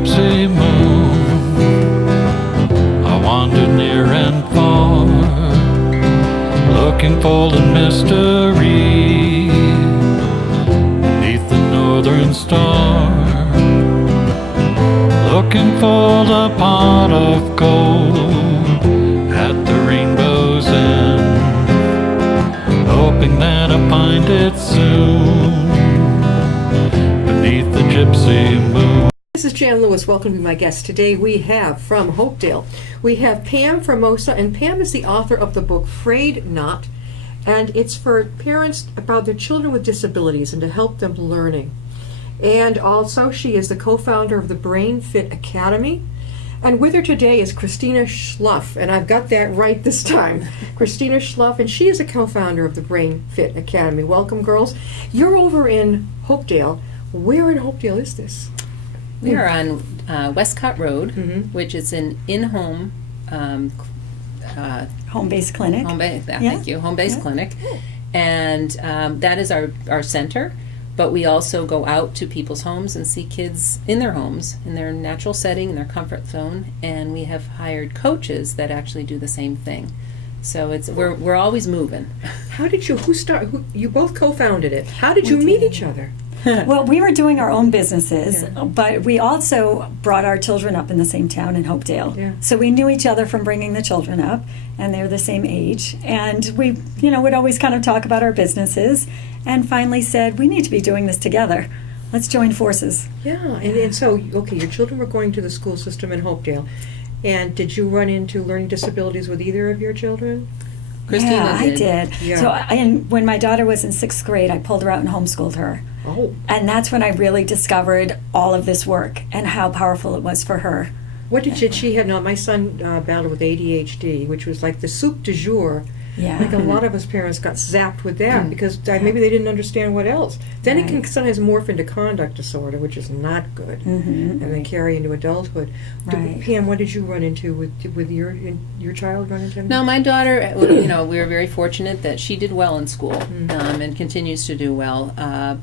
gypsy moon, I wandered near and far, looking for the mystery beneath the northern star, looking for the pot of gold at the rainbow's end, hoping that I find it soon beneath the gypsy moon. This is Jan Lewis. Welcome to my guest. Today we have from Hopedale, we have Pam Formosa, and Pam is the author of the book Frayed Not, and it's for parents about their children with disabilities and to help them learning. And also she is the co-founder of the Brain Fit Academy. And with her today is Christina Schluff, and I've got that right this time. Christina Schluff, and she is a co-founder of the Brain Fit Academy. Welcome, girls. You're over in Hopedale. Where in Hopedale is this? We are on Westcott Road, which is an in-home home-based clinic. Thank you, home-based clinic. And that is our center. But we also go out to people's homes and see kids in their homes, in their natural setting, in their comfort zone. And we have hired coaches that actually do the same thing. So we're always moving. How did you, you both co-founded it. How did you meet each other? Well, we were doing our own businesses, but we also brought our children up in the same town in Hopedale. Yeah. So we knew each other from bringing the children up, and they're the same age. And we, would always kind of talk about our businesses, and finally said, we need to be doing this together. Let's join forces. Yeah, and so, okay, your children were going to the school system in Hopedale. And did you run into learning disabilities with either of your children? Christina yeah, did. I did. Yeah. So when my daughter was in 6th grade, I pulled her out and homeschooled her. Oh. And that's when I really discovered all of this work and how powerful it was for her. What did she have? Now, my son battled with ADHD, which was like the soup du jour. Yeah. Like a lot of us parents got zapped with that because maybe they didn't understand what else. Then it can sometimes morph into conduct disorder, which is not good, and then carry into adulthood. Right. Pam, what did you run into with your child? Run into? No, my daughter, we were very fortunate that she did well in school and continues to do well.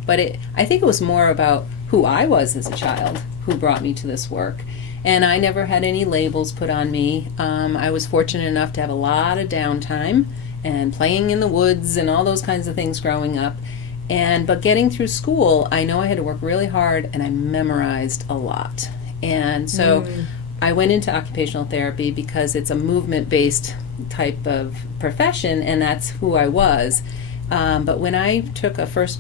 But I think it was more about who I was as a child who brought me to this work. And I never had any labels put on me. I was fortunate enough to have a lot of downtime and playing in the woods and all those kinds of things growing up. But getting through school, I know I had to work really hard, and I memorized a lot. And so I went into occupational therapy because it's a movement-based type of profession, and that's who I was. But when I took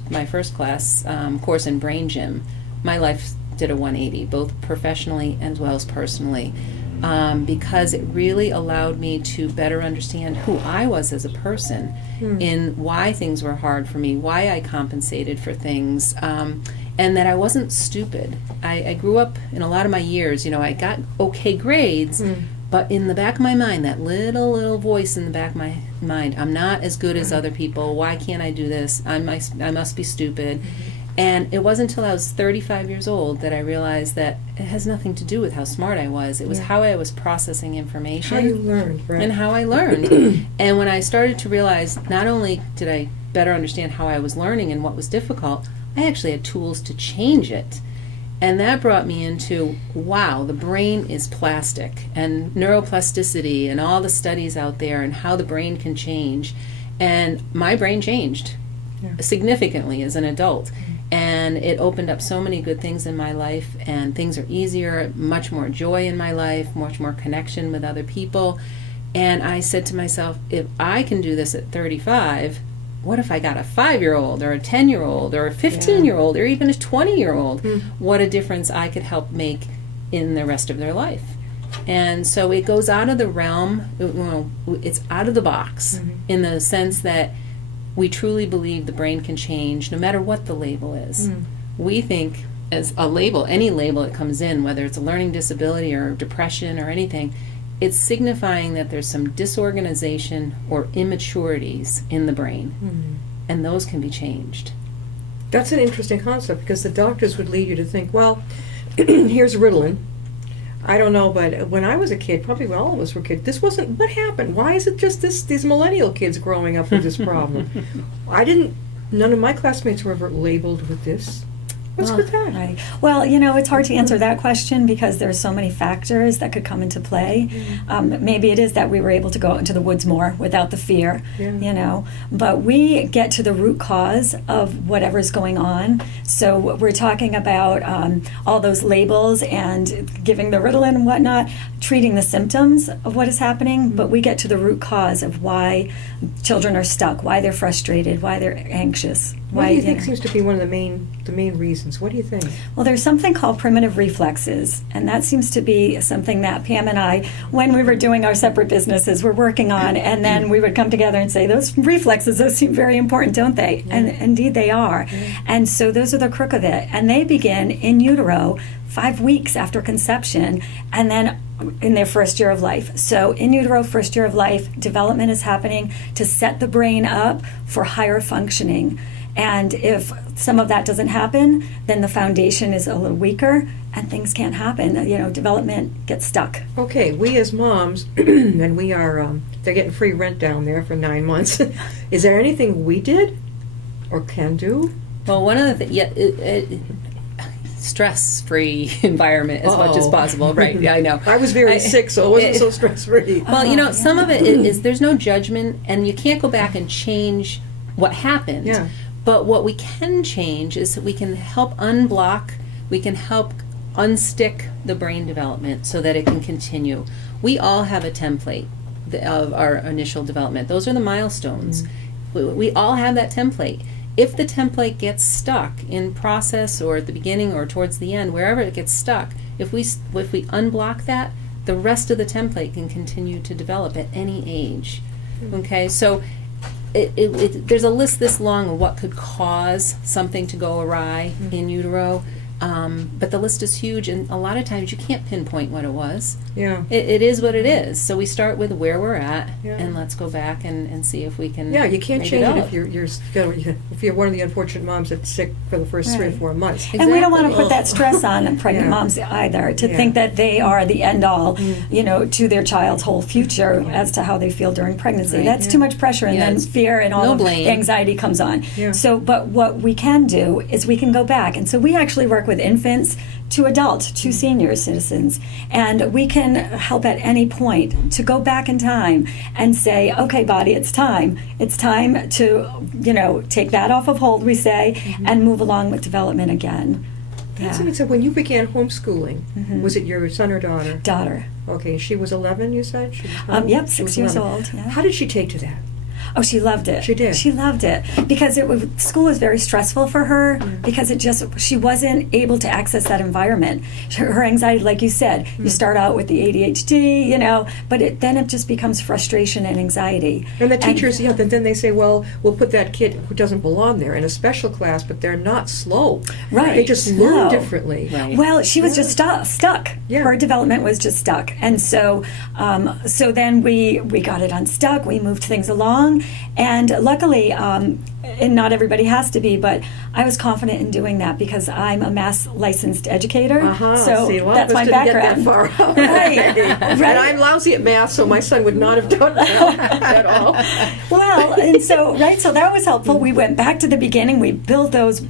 my first class course in brain gym, my life did a 180, both professionally as well as personally, because it really allowed me to better understand who I was as a person, in why things were hard for me, why I compensated for things, and that I wasn't stupid. I grew up in a lot of my years, I got okay grades, but in the back of my mind, that little voice in the back of my mind, I'm not as good as other people, why can't I do this, I must be stupid. And it wasn't until I was 35 years old that I realized that it has nothing to do with how smart I was. It was how I was processing information. How you learned, right. And how I learned. And when I started to realize not only did I better understand how I was learning and what was difficult, I actually had tools to change it. And that brought me into, wow, the brain is plastic, and neuroplasticity and all the studies out there and how the brain can change. And my brain changed significantly as an adult. And it opened up so many good things in my life, and things are easier, much more joy in my life, much more connection with other people. And I said to myself, if I can do this at 35, what if I got a 5-year-old or a 10-year-old or a 15-year-old or even a 20-year-old? What a difference I could help make in the rest of their life. And so it goes out of the realm, it's out of the box in the sense that we truly believe the brain can change no matter what the label is. We think as a label, any label that comes in, whether it's a learning disability or depression or anything, it's signifying that there's some disorganization or immaturities in the brain, and those can be changed. That's an interesting concept, because the doctors would lead you to think, well, here's Ritalin. I don't know, but when I was a kid, probably when all of us were kids, this wasn't, what happened? Why is it just these millennial kids growing up with this problem? None of my classmates were ever labeled with this. What's with that? Right. Well, it's hard to answer that question because there's so many factors that could come into play. Maybe it is that we were able to go out into the woods more without the fear, But we get to the root cause of whatever's going on. So we're talking about all those labels and giving the Ritalin and whatnot, treating the symptoms of what is happening, but we get to the root cause of why children are stuck, why they're frustrated, why they're anxious. What do you think seems to be one of the main reasons? What do you think? Well, there's something called primitive reflexes, and that seems to be something that Pam and I, when we were doing our separate businesses, were working on, and then we would come together and say, those reflexes, those seem very important, don't they? Yeah. And indeed they are. Yeah. And so those are the crook of it. And they begin in utero 5 weeks after conception, and then in their first year of life. So in utero, first year of life, development is happening to set the brain up for higher functioning. And if some of that doesn't happen, then the foundation is a little weaker and things can't happen. Development gets stuck. Okay, we as moms, and we are, they're getting free rent down there for 9 months. Is there anything we did or can do? Well, one of the things, stress-free environment as much as possible. Right, yeah, I know. I was very sick, so it wasn't so stress-free. Well, some of it is there's no judgment, and you can't go back and change what happened. Yeah. But what we can change is that we can help unblock, we can help unstick the brain development so that it can continue. We all have a template of our initial development. Those are the milestones. We all have that template. If the template gets stuck in process or at the beginning or towards the end, wherever it gets stuck, if we unblock that, the rest of the template can continue to develop at any age. Okay, so there's a list this long of what could cause something to go awry in utero, but the list is huge, and a lot of times you can't pinpoint what it was. Yeah. It is what it is. So we start with where we're at, and let's go back and see if we can. Yeah, you can't make change it if you're one of the unfortunate moms that's sick for the first 3 or 4 months. Exactly. And we don't want to put that stress on pregnant moms either, to think that they are the end all, to their child's whole future as to how they feel during pregnancy. Right. That's too much pressure, and then fear and all of the anxiety comes on. Yeah. So, but what we can do is we can go back, and so we actually work with infants to adults, to senior citizens, and we can help at any point to go back in time and say, okay, body, it's time to take that off of hold, we say, and move along with development again. So when you began homeschooling, was it your son or daughter? Daughter. Okay, she was 11, you said? She was yep, 6 years old. Yeah. How did she take to that? Oh, she loved it. She did. She loved it because school was very stressful for her because she wasn't able to access that environment. Her anxiety, like you said, you start out with the ADHD, but then it just becomes frustration and anxiety. And the teachers, then they say, well, we'll put that kid who doesn't belong there in a special class, but they're not slow. Right. They just learn differently. Right. Well, she was just stuck. Yeah. Her development was just stuck. And so then we got it unstuck. We moved things along. And luckily, and not everybody has to be, but I was confident in doing that because I'm a mass licensed educator. So that's my background. Get that far out. Right. And I'm lousy at math, so my son would not have done that at all. Well, and so that was helpful. We went back to the beginning. We built those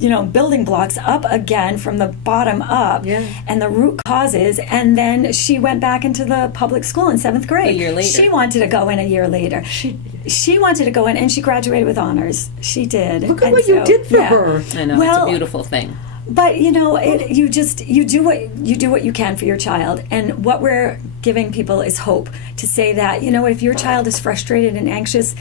building blocks up again from the bottom up and the root causes, and then she went back into the public school in 7th grade. A year later. She wanted to go in a year later. She wanted to go in, and she graduated with honors. She did. Look at what you did for her. I know, it's a beautiful thing. But you do what you can for your child, and what we're giving people is hope to say that if your child is frustrated and anxious,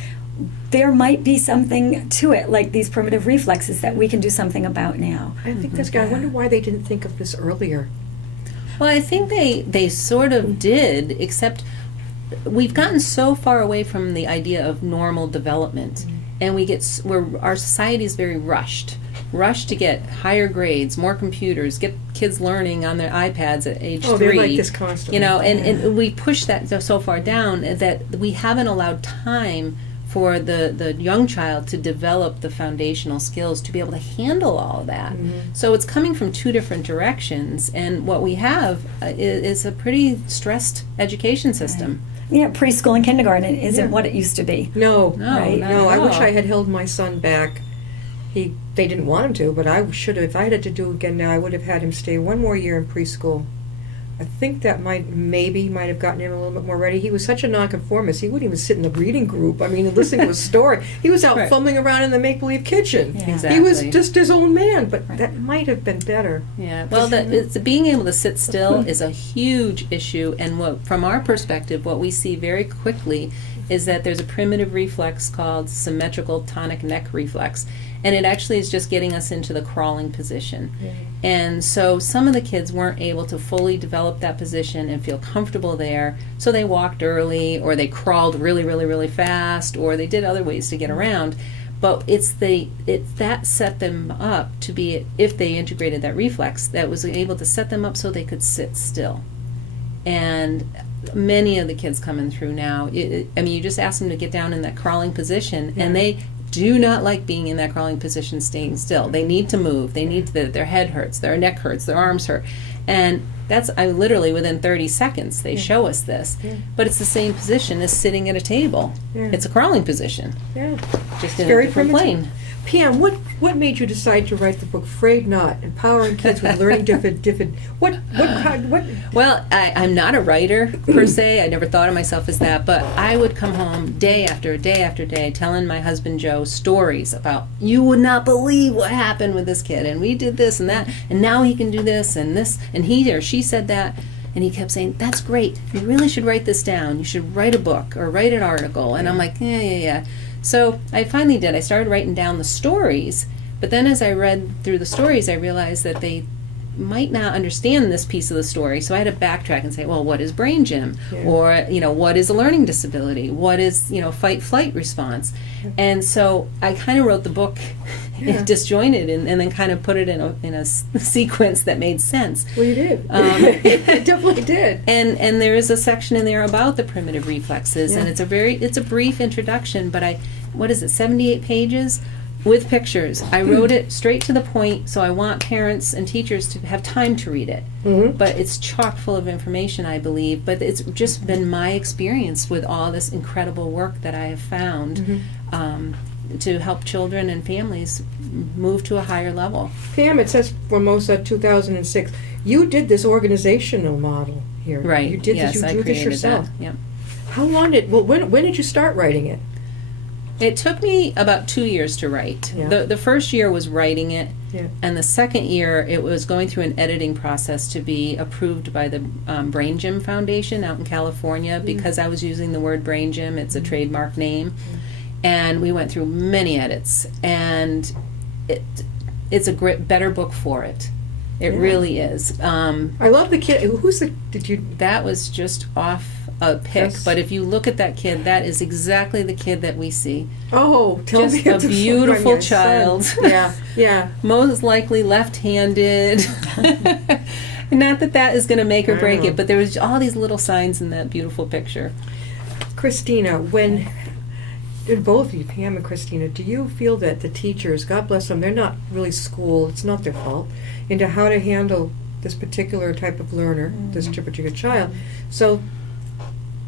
there might be something to it, like these primitive reflexes that we can do something about now. I think that's good. I wonder why they didn't think of this earlier. Well, I think they sort of did, except we've gotten so far away from the idea of normal development, and our society is very rushed to get higher grades, more computers, get kids learning on their iPads at age 3. Oh, they're like this constantly. And we push that so far down that we haven't allowed time for the young child to develop the foundational skills to be able to handle all of that. So it's coming from 2 different directions, and what we have is a pretty stressed education system. Yeah, preschool and kindergarten isn't what it used to be. No, right? No, I wish I had held my son back. He they didn't want him to, but I should have. If I had to do it again now, I would have had him stay one more year in preschool. I think that might have gotten him a little bit more ready. He was such a nonconformist. He wouldn't even sit in the reading group. I mean, and listen to a story. He was out Right. fumbling around in the make-believe kitchen. Yeah. Exactly. He was just his own man, but Right. that might have been better. Yeah, well, it's being able to sit still is a huge issue, and from our perspective, what we see very quickly is that there's a primitive reflex called symmetrical tonic neck reflex, and it actually is just getting us into the crawling position. And so some of the kids weren't able to fully develop that position and feel comfortable there, so they walked early, or they crawled really, really, really fast, or they did other ways to get around. But it's that set them up to be, if they integrated that reflex, that was able to set them up so they could sit still. And many of the kids coming through now, I mean, you just ask them to get down in that crawling position, and they do not like being in that crawling position, staying still. They need to move. They need to, their head hurts, their neck hurts, their arms hurt. And that's, literally within 30 seconds, they show us this. Yeah. But it's the same position as sitting at a table. Yeah. It's a crawling position, Yeah. just in a Very different primitive. plane. Pam, what made you decide to write the book Frayed Not, Empowering Kids with Learning Different what Well, I'm not a writer per se. I never thought of myself as that, but I would come home day after day after day telling my husband Joe stories about, you would not believe what happened with this kid, and we did this and that, and now he can do this, and he or she said that. And he kept saying, that's great. You really should write this down. You should write a book or write an article. And I'm like, yeah. So I finally did. I started writing down the stories, but then as I read through the stories, I realized that they might not understand this piece of the story. So I had to backtrack and say, well, what is brain gym? Yeah. Or, what is a learning disability? What is, fight-flight response? And so I kind of wrote the book disjointed and then kind of put it in a sequence that made sense. Well, you did. It definitely did. And there is a section in there about the primitive reflexes, and Yeah. it's a brief introduction, but 78 pages with pictures. I wrote it straight to the point, so I want parents and teachers to have time to read it. Mm-hmm. But it's chock full of information, I believe. But it's just been my experience with all this incredible work that I have found to help children and families move to a higher level. Pam, it says Formosa 2006. You did this organizational model here. Right. You did yes, this. You I drew created this yourself. that. Yep. How long when did you start writing it? It took me about 2 years to write. Yeah. The first year was writing it, Yeah. and the second year it was going through an editing process to be approved by the Brain Gym Foundation out in California, because I was using the word Brain Gym. It's a trademark name. And we went through many edits, and it's a better book for it. It Yeah. really is. I love the kid. Did you? That was just off a pick, Yes. but if you look at that kid, that is exactly the kid that we see. Oh, tell Just me a it's beautiful your son. child. Yeah. Most likely left-handed. Not that is going to make or break Wow. it, but there was all these little signs in that beautiful picture. Christina, both of you, Pam and Christina, do you feel that the teachers, God bless them, they're not really schooled, it's not their fault, into how to handle this particular type of learner, this particular child? So,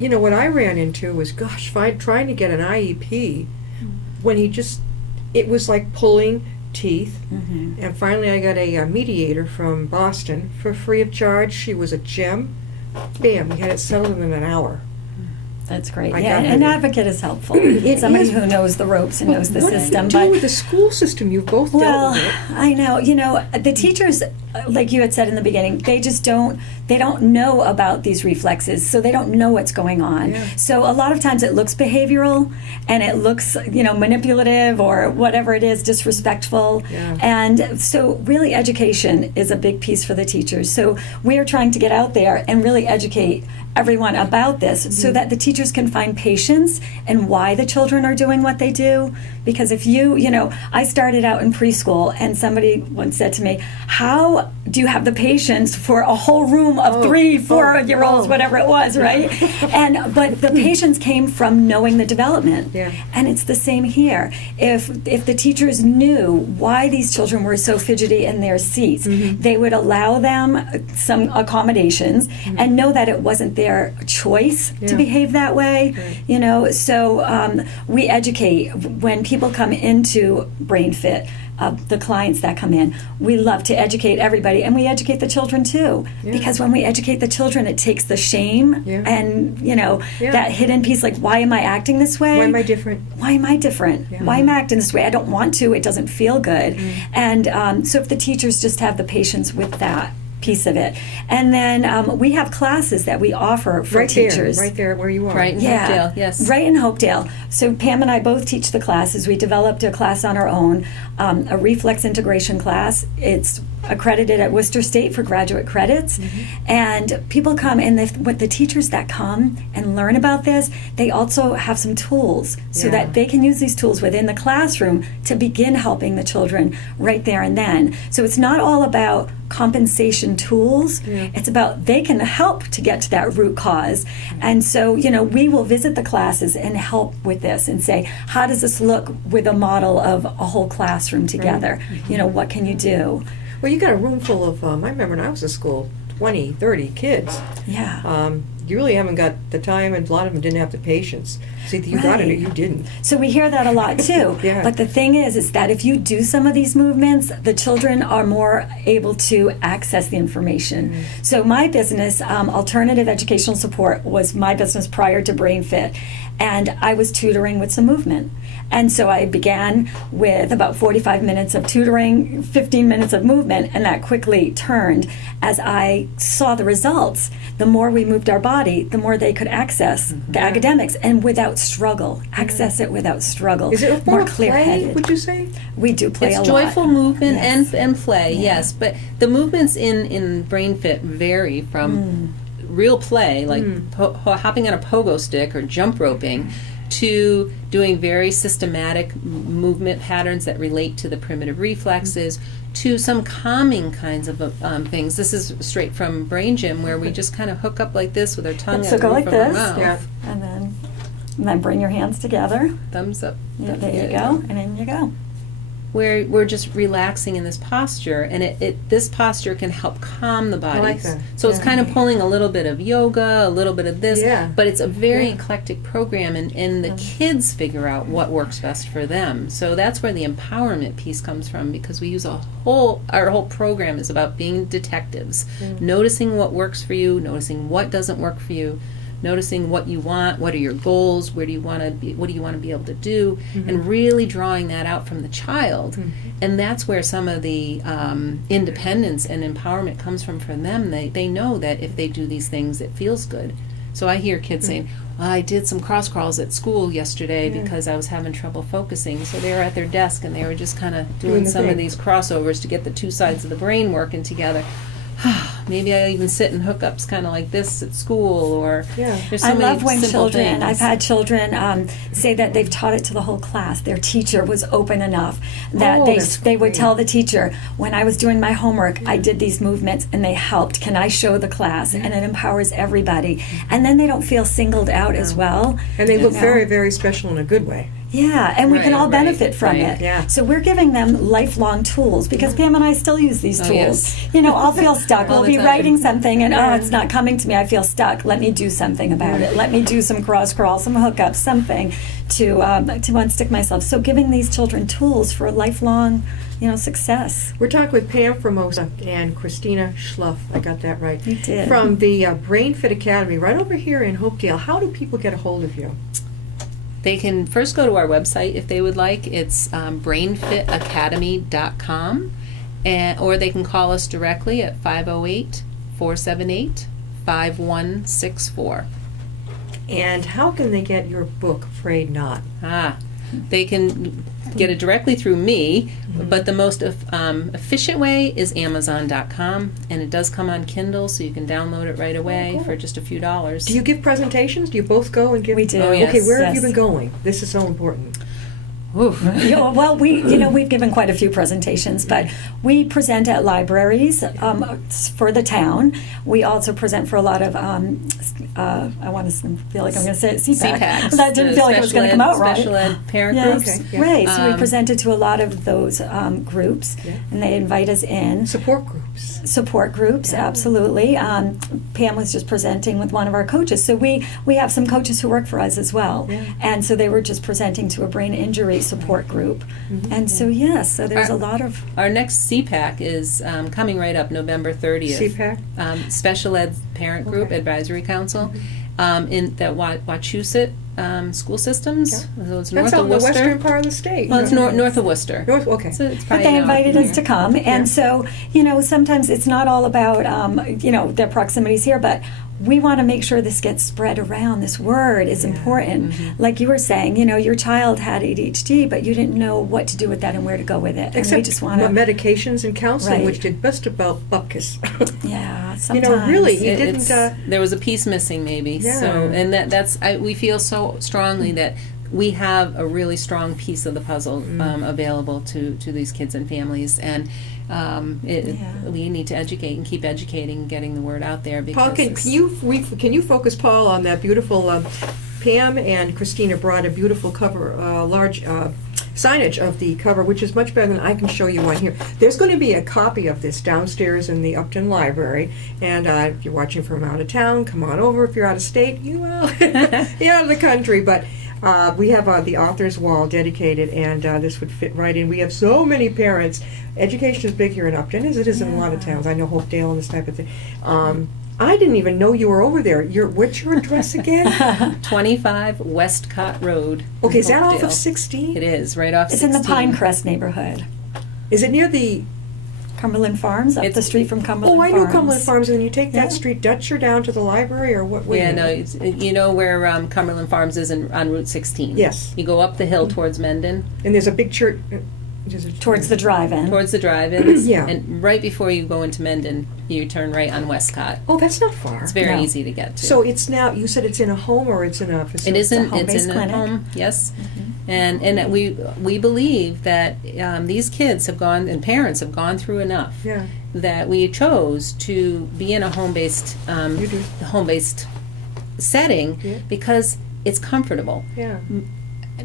what I ran into was, trying to get an IEP when it was like pulling teeth. And finally I got a mediator from Boston for free of charge. She was a gem. Bam, we had it settled in an hour. That's great. I Yeah, got an it. advocate is helpful. It Somebody is. who knows the ropes and knows the What system. do you do But with the school system? You've both well, dealt with it. I know. The teachers, like you had said in the beginning, they just don't know about these reflexes, so they don't know what's going on. Yeah. So a lot of times it looks behavioral, and it looks, manipulative or whatever it is, disrespectful. Yeah. And so really education is a big piece for the teachers. So we're trying to get out there and really educate everyone about this so that the teachers can find patience and why the children are doing what they do. Because if I started out in preschool, and somebody once said to me, how do you have the patience for a whole room of 3-4-year-olds, whatever it was, right? But the patience came from knowing the development. Yeah. And it's the same here. If the teachers knew why these children were so fidgety in their seats, they would allow them some accommodations and know that it wasn't their their choice Yeah. to behave that way. Right. You know, so we educate when people come into BrainFit. The clients that come in, we love to educate everybody, and we educate the children too. Yeah. Because when we educate the children, it takes the shame Yeah. and Yeah. that hidden piece. Like, why am I acting this way? Why am I different? Why am I different? Yeah. Why am I acting this way? I don't want to. It doesn't feel good. And so if the teachers just have the patience with that piece of it. And then we have classes that we offer for Right teachers. there, right there where you are. Right in Yeah, Hopedale, yes. right in Hopedale. So Pam and I both teach the classes. We developed a class on our own, a reflex integration class. It's accredited at Worcester State for graduate credits. And people come, and with the teachers that come and learn about this, they also have some tools so Yeah. that they can use these tools within the classroom to begin helping the children right there and then. So it's not all about compensation tools. Yeah. It's about they can help to get to that root cause. And so, we will visit the classes and help with this and say, how does this look with a model of a whole classroom together? What can you do? Well, you got a room full of, I remember when I was in school, 20, 30 kids. Yeah. You really haven't got the time, and a lot of them didn't have the patience. See, you got it, or Right. you didn't. So we hear that a lot too. Yeah. But the thing is that if you do some of these movements, the children are more able to access the information. So my business, Alternative Educational Support, was my business prior to BrainFit, and I was tutoring with some movement. And so I began with about 45 minutes of tutoring, 15 minutes of movement, and that quickly turned as I saw the results. The more we moved our body, the more they could access the academics, and without struggle. Access it without struggle. Is it more more play, clear-headed? would you say? We do play It's a lot. joyful movement Yes. and play, Yeah. yes. But the movements in BrainFit vary from real play, like hopping on a pogo stick or jump roping, to doing very systematic movement patterns that relate to the primitive reflexes, to some calming kinds of things. This is straight from Brain Gym, where we just kind of hook up like this with our tongue So out go the like roof of our this. mouth. Yeah. And then bring your hands together. Thumbs up. Yeah, there you go. And in you go. Where we're just relaxing in this posture, and this posture can help calm the body. like that. So it's Yeah. kind of pulling a little bit of yoga, a little bit of this, Yeah. but it's a very Yeah. eclectic program, and the kids figure out what works best for them. So that's where the empowerment piece comes from, because we use our whole program is about being detectives, noticing what works for you, noticing what doesn't work for you, noticing what you want, what are your goals, where do you want to be, what do you want to be able to do, and really drawing that out from the child. And that's where some of the independence and empowerment comes from for them. They know that if they do these things, it feels good. So I hear kids saying, well, I did some cross crawls at school yesterday because I was having trouble focusing. So they were at their desk and they were just kind of doing the some thing. of these crossovers to get the two sides of the brain working together. Maybe I even sit in hookups kind of like this at school, or Yeah. there's so I many love when simple children, things. I've had children say that they've taught it to the whole class. Their teacher was open enough that Oh, they that's would great. tell the teacher, when I was doing my homework, I did these movements and they helped. Can I show the class? And it empowers everybody. And then they don't feel singled out as well. And they look know? very, very special in a good way. Yeah, and we can Right, all right, benefit from right. it. Yeah. So we're giving them lifelong tools because Pam and I still use these Oh, tools. yes. I'll feel stuck. All I'll the be time. writing something and it's not coming to me. I feel stuck. Let me do something about it. Let me do some cross crawl, some hookups, something to unstick myself. So giving these children tools for lifelong, success. We're talking with Pam Formosa and Christina Schluff. I got that right. You did. From the BrainFit Academy, right over here in Hopedale. How do people get a hold of you? They can first go to our website if they would like. It's brainfitacademy.com, or they can call us directly at 508-478-5164. And how can they get your book, Afraid Not? They can get it directly through me, but the most efficient way is Amazon.com, and it does come on Kindle, so you can download it right away cool. for just a few dollars. Do you give presentations? Do you both go and give? We do. Oh, yes. Okay, where have you Yes. been going? This is so important. Oof. Well, we've given quite a few presentations, but we present at libraries for the town. We also present for a lot of, I want to feel like I'm going to say it, CPAC. CPACs, That didn't the feel like it was going to come out right. Special ed parent Yes, groups. Okay, yeah. right. So we Um, presented to a lot of those groups, Yeah. and they invite us in. Support groups. groups. Support groups, absolutely. Pam was just presenting with one of our coaches. So we have some coaches who work for us as well. Yeah. And so they were just presenting to a brain injury support group. And so, yes, so there's a lot of... Our next CPAC is coming right up November 30th. CPAC? Special Ed Parent Group Okay. Advisory Council in the Wachusett school systems. Yeah. So it's That's north out of in the Worcester. western part of the state. Well, it's north of Worcester. North, okay. So it's But probably they an hour invited from us to here. come, and Yeah. so sometimes it's not all about their proximities here, but we want to make sure this gets spread around. This word is important. Like you were saying, your child had ADHD, but you didn't know what to do with that and where to go with it. And we Except just want to, medications and counseling, Right. which did just about bupkis. yeah, sometimes. really, he didn't. It's- there was a piece missing, maybe. Yeah. So, and we feel so strongly that we have a really strong piece of the puzzle available to these kids and families, and we need to educate and keep educating, getting the word out there. Because Paul, can you focus, Paul, on that beautiful? Pam and Christina brought a beautiful cover, large signage of the cover, which is much better than I can show you one here. There's going to be a copy of this downstairs in the Upton Library, and if you're watching from out of town, come on over. If you're out of state, you're out of the country, but. We have the author's wall dedicated, and this would fit right in. We have so many parents. Education is big here in Upton, as it is in a lot of towns. I know Hopedale and this type of thing. I didn't even know you were over there. What's your address again? 25 Westcott Road. in Okay, is that off of Hopedale. 16? It is, right off It's 16. in the Pinecrest neighborhood. Is it near the... Cumberland Farms, up the street from Cumberland Oh, I Farms. know Cumberland Farms, and then you take that Yeah. street Dutcher down to the library, or what? Yeah, no, you know where Cumberland Farms is on Route 16? Yes. You go up the hill towards Mendon, And there's a big church... Towards the drive-in. towards the drive-ins. Yeah. And right before you go into Mendon, you turn right on Westcott. Oh, that's not far. It's very No. easy to get to. So it's now, you said it's in a home or it's in a facility? It isn't. It's home-based in a clinic. home. Yes, and we believe that these kids have gone and parents have gone through enough Yeah. that we chose to be in a home-based You do. home-based setting Yeah. because it's comfortable. Yeah.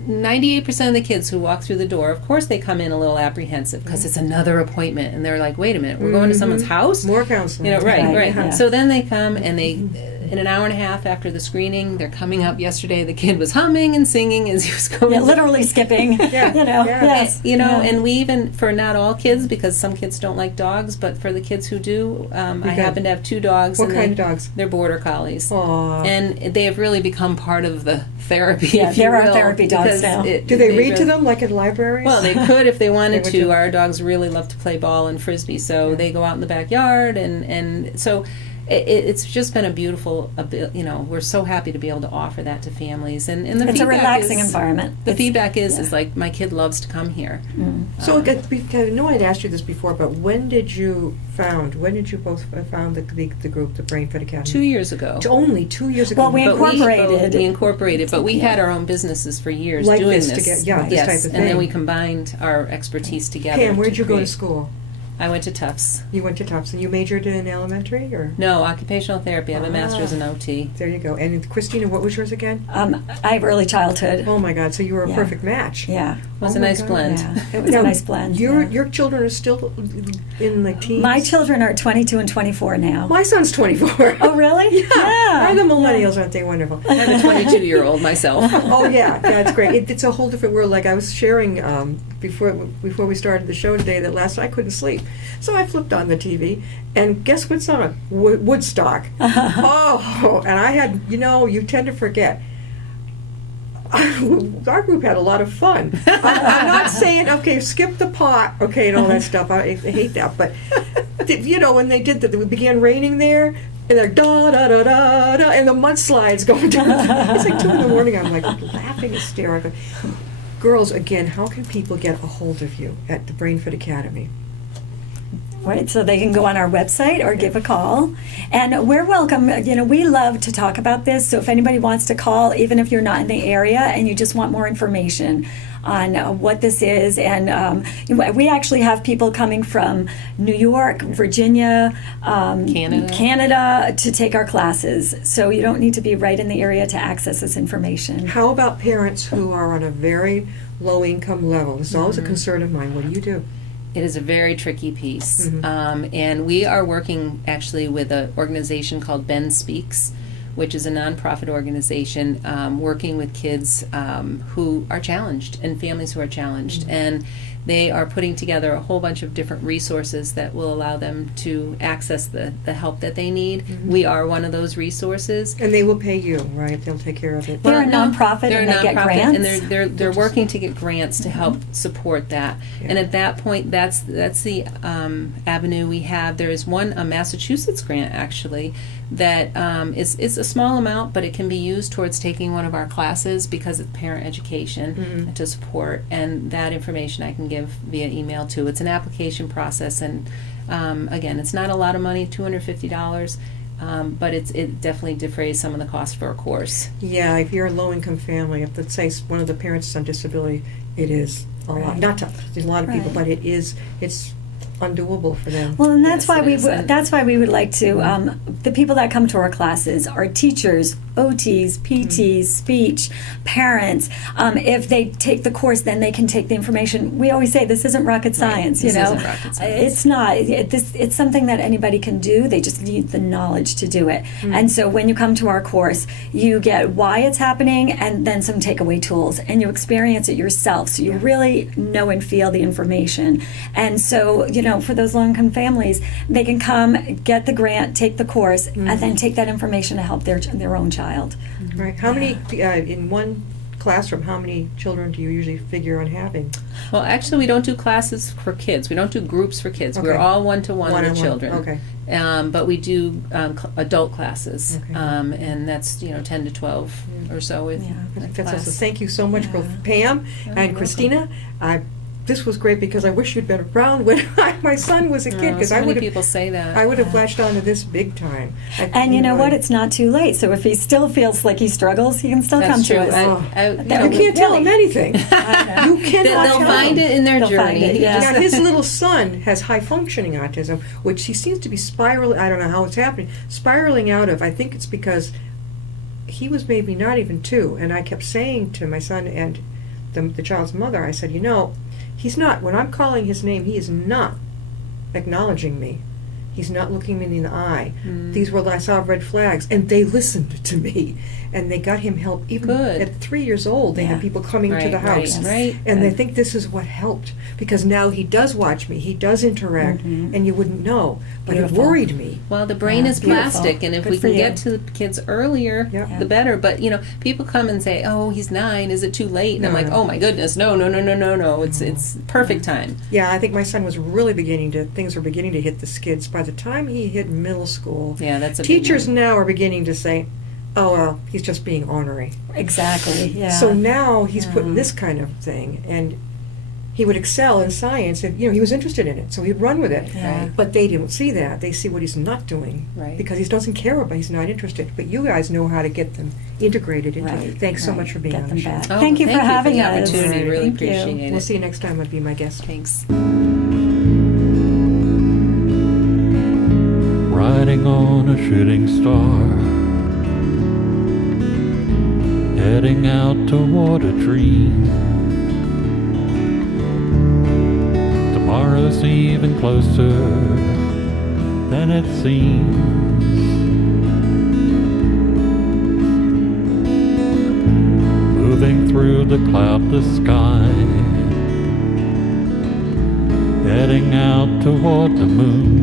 98% of the kids who walk through the door, of course, they come in a little apprehensive because it's another appointment, and they're like, "Wait a minute, we're going to someone's house." More counseling. Right. Yeah. So then they come and in an hour and a half after the screening, they're coming up. Yesterday, the kid was humming and singing as he was going. Yeah, literally skipping. Yeah. Yes. Yeah. And we even, for not all kids, because some kids don't like dogs, but for the kids who do, I happen to have 2 dogs. What and kind of dogs? They're border collies. Aw. And they have really become part of the therapy, Yeah, if you there are will, therapy dogs because now. Do they read to them like in libraries? Well, they could if they wanted They would to. too. Our dogs really love to play ball and frisbee, so Yeah. they go out in the backyard, and so it's just been a beautiful. We're so happy to be able to offer that to families, and the It's a feedback relaxing is, environment. The It's- feedback is yeah. like my kid loves to come here. So I know I'd asked you this before, but when did you both found the group, the Brain Fit Academy? 2 years ago. Only 2 years ago. Well, we But incorporated. We incorporated, but we had our own businesses for years Like doing this this. together- yeah, this yes, type of and then thing. we combined our expertise together. Pam, where'd you go to create- school? I went to Tufts. You went to Tufts, and you majored in elementary, or? No, occupational therapy. I have a master's in OT. There you go. And Christina, what was yours again? I have early childhood. Oh my God! So you were a Yeah. perfect match. Yeah. It was Oh a my nice God. blend. Yeah. It was Now, a nice blend. Your yeah. your children are still in like teens. My children are 22 and 24 now. My son's 24. Oh, really? Yeah. Are the millennials, aren't they wonderful? I'm a 22-year-old myself. Oh yeah, it's great. It's a whole different world. Like I was sharing before we started the show today that last night I couldn't sleep, so I flipped on the TV, and guess what's on? Woodstock. Oh, and I had, you tend to forget. Our group had a lot of fun. I'm not saying, okay, skip the pot, okay, and all that stuff. I hate that, but when they did that, it began raining there, and they're da da da da da, and the mudslides going down. It's like 2 a.m. I'm like laughing hysterically. Girls, again, how can people get a hold of you at the Brain Fit Academy? Right, so they can go on our website or give a call. And we're welcome. We love to talk about this. So if anybody wants to call, even if you're not in the area and you just want more information on what this is. And we actually have people coming from New York, Virginia, Canada to take our classes. So you don't need to be right in the area to access this information. How about parents who are on a very low income level? This is always a concern of mine. What do you do? It is a very tricky piece. Mm-hmm. And we are working actually with an organization called Ben Speaks, which is a nonprofit organization working with kids who are challenged and families who are challenged. Mm-hmm. And they are putting together a whole bunch of different resources that will allow them to access the help that they need. Mm-hmm. We are one of those resources. And they will pay you, right? They'll take care of it. They're a No, nonprofit they're and a they get nonprofit, grants? and they're working to get grants to help support that. Yeah. And at that point, that's the avenue we have. There is a Massachusetts grant actually that is a small amount, but it can be used towards taking one of our classes because it's parent education Mm-hmm. to support. And that information I can give via email too. It's an application process, and again, it's not a lot of money, $250. But it definitely defrays some of the costs for a course. Yeah, if you're a low-income family, if let's say one of the parents is on disability, it is a lot. Right. Not to a lot of people, Right. but it's undoable for them. Well, and that's Yes, why it we is. that's why we would like to. The people that come to our classes are teachers, OTs, PTs, speech, parents. If they take the course, then they can take the information. We always say this isn't rocket science. This you know, isn't rocket science. It's not. It's something that anybody can do. They just need the knowledge to do it. And so when you come to our course, you get why it's happening, and then some takeaway tools, and you experience it yourself. So you really know and feel the information. And so for those low-income families, they can come, get the grant, take the course, and then take that information to help their own child. Right. How many in one classroom? How many children do you usually figure on having? Well, actually, we don't do classes for kids. We don't do groups for kids. Okay. We're all one-to-one with One-on-one. children. Okay. But we do adult classes, Okay. And that's 10 to 12 or so with Yeah. with That's class. awesome. Thank you so much, Yeah. both Pam you're and Christina. This was great because I wish you'd been around when my son was a kid, because so I many would have people say that. I would have latched onto this big time. And you know what? It's not too late. So if he still feels like he struggles, he can still That's come true. to us. You can't tell him anything. You cannot They'll tell find him. it in their They'll find journey. it, yeah. Now, his little son has high functioning autism, which he seems to be spiraling. I don't know how it's happening. Spiraling out of. I think it's because he was maybe not even 2, and I kept saying to my son and the child's mother, I said, he's not. When I'm calling his name, he is not acknowledging me. He's not looking me in the eye. These were, I saw red flags, and they listened to me, and they got him help. Even Good. at 3 years old, they had Yeah. people coming to the Right, house. right. And I think this is what helped, because now he does watch me, he does interact, and you wouldn't know, but Beautiful. it worried me. Well, the brain Yeah, is beautiful. plastic, and if Good we for can you. get to the kids earlier, Yep. the better. But people come and say, "Oh, he's 9. Is it too late?" And I'm No, like, no. "Oh my goodness, no! It's perfect time." Yeah, I think my son was really things were beginning to hit the skids by the time he hit middle school. Yeah, that's a big Teachers one. now are beginning to say, oh, well, he's just being ornery. Exactly. Yeah. So now he's putting this kind of thing, and he would excel in science, and he was interested in it, so he'd run with it. Yeah. Right. But they didn't see that. They see what he's not doing, Right. because he doesn't care about. He's not interested. But you guys know how to get them integrated into Right, it. Thanks so right. much for being Get on them the show. back. Oh, Thank you for having the us. opportunity. Really Thank you. appreciate it. We'll see you next time. I'll be my guest. Thanks. Riding on a shooting star, heading out toward a dream. Tomorrow's even closer than it seems. Moving through the cloudless sky, heading out toward the moon.